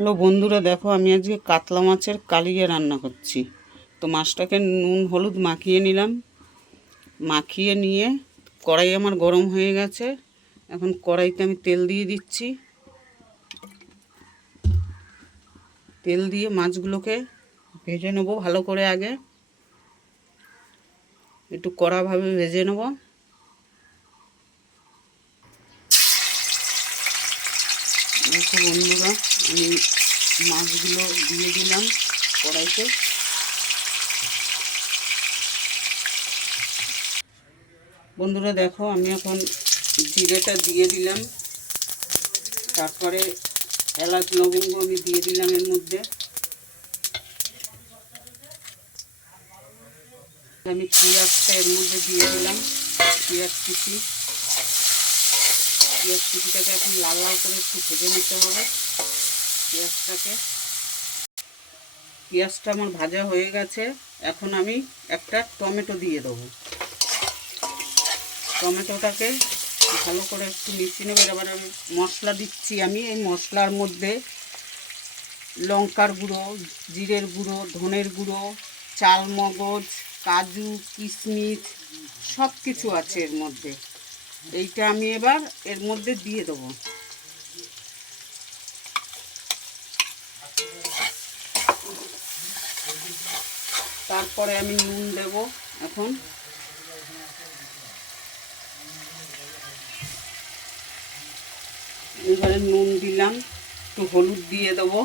Hello বন্ধুরা, দেখো আমি আজকে কাতলা মাছের কালিয়া রান্না করছি। তো মাছটাকে নুন হলুদ মাখিয়ে নিলাম। মাখিয়ে নিয়ে কড়াই আমার গরম হয়ে গেছে। এখন কড়াইতে আমি তেল দিয়ে দিচ্ছি। তেল দিয়ে মাছগুলোকে ভেজে নেবো ভালো করে। আগে একটু কড়াভাবে ভেজে নেব। দেখো বন্ধুরা, আমি মাছগুলো দিয়ে দিলাম কড়াইতে। বন্ধুরা দেখো, আমি এখন জিরেটা দিয়ে দিলাম। তারপরে এলাচ লবঙ্গ আমি দিয়ে দিলাম এর মধ্যে। আমি পেঁয়াজটা এর মধ্যে দিয়ে দিলাম। পেঁয়াজ কুচিটাকে এখন লাল লাল করে একটু ভেজে নিতে হবে। পেঁয়াজটা আমার ভাজা হয়ে গেছে। এখন আমি একটা টমেটো দিয়ে দেবো। টমেটোটাকে ভালো করে একটু মিশিয়ে নেবো। এবার আমি মশলা দিচ্ছি। আমি এই মশলার মধ্যে লঙ্কার গুঁড়ো, জিরের গুঁড়ো, ধনের গুঁড়ো, চাল মগজ, কাজু, কিশমিশ সব কিছু আছে এর মধ্যে। এইটা আমি এবার এর মধ্যে দিয়ে দেবো। তারপরে আমি নুন দেব। এখন এবারে নুন দিলাম, একটু হলুদ দিয়ে দেবো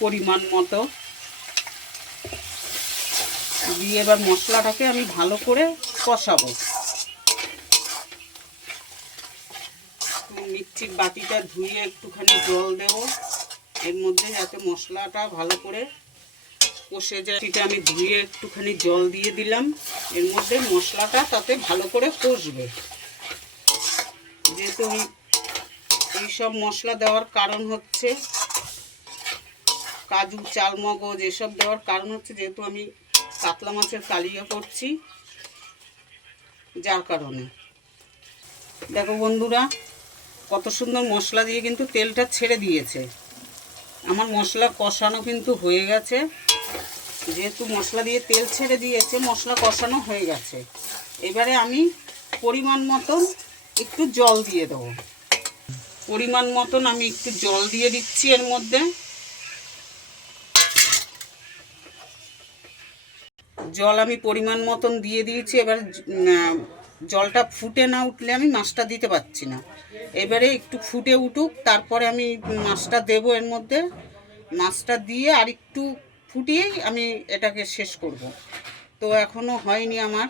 পরিমাণ মতো। দিয়ে এবার মশলাটাকে আমি ভালো করে কষাবো। মিক্সির বাটিটা ধুয়ে একটুখানি জল দেব এর মধ্যে, যাতে মশলাটা ভালো করে কষে যায়। সেটা আমি ধুয়ে একটুখানি জল দিয়ে দিলাম এর মধ্যে। মশলাটা তাতে ভালো করে কষবে। যেহেতু এইসব মশলা দেওয়ার কারণ হচ্ছে, কাজু চাল মগজ এসব দেওয়ার কারণ হচ্ছে, যেহেতু আমি কাতলা মাছের কালিয়া করছি, যার কারণে। দেখো বন্ধুরা, কত সুন্দর মশলা দিয়ে কিন্তু তেলটা ছেড়ে দিয়েছে। আমার মশলা কষানো কিন্তু হয়ে গেছে। যেহেতু মশলা দিয়ে তেল ছেড়ে দিয়েছে, মশলা কষানো হয়ে গেছে। এবারে আমি পরিমাণ মতন একটু জল দিয়ে দেবো। পরিমাণ মতন আমি একটু জল দিয়ে দিচ্ছি এর মধ্যে। জল আমি পরিমাণ মতন দিয়ে দিয়েছি। এবার জলটা ফুটে না উঠলে আমি মাছটা দিতে পারছি না। এবারে একটু ফুটে উঠুক, তারপরে আমি মাছটা দেব এর মধ্যে। মাছটা দিয়ে আর একটু ফুটিয়েই আমি এটাকে শেষ করব। তো এখনও হয়নি আমার।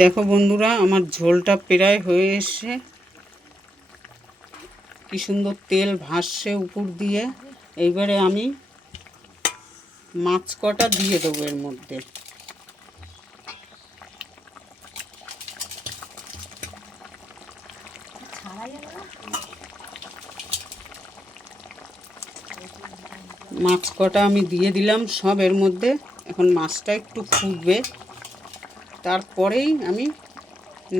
দেখো বন্ধুরা, আমার ঝোলটা প্রায় হয়ে এসে কি সুন্দর তেল ভাসছে উপর দিয়ে। এইবারে আমি মাছ কটা দিয়ে দেবো এর মধ্যে। মাছ কটা আমি দিয়ে দিলাম সব এর মধ্যে। এখন মাছটা একটু ফুটবে, তারপরেই আমি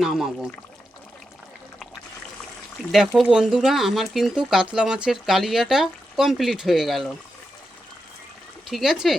নামাবো। দেখো বন্ধুরা, আমার কিন্তু কাতলা মাছের কালিয়াটা কমপ্লিট হয়ে গেল। ঠিক আছে।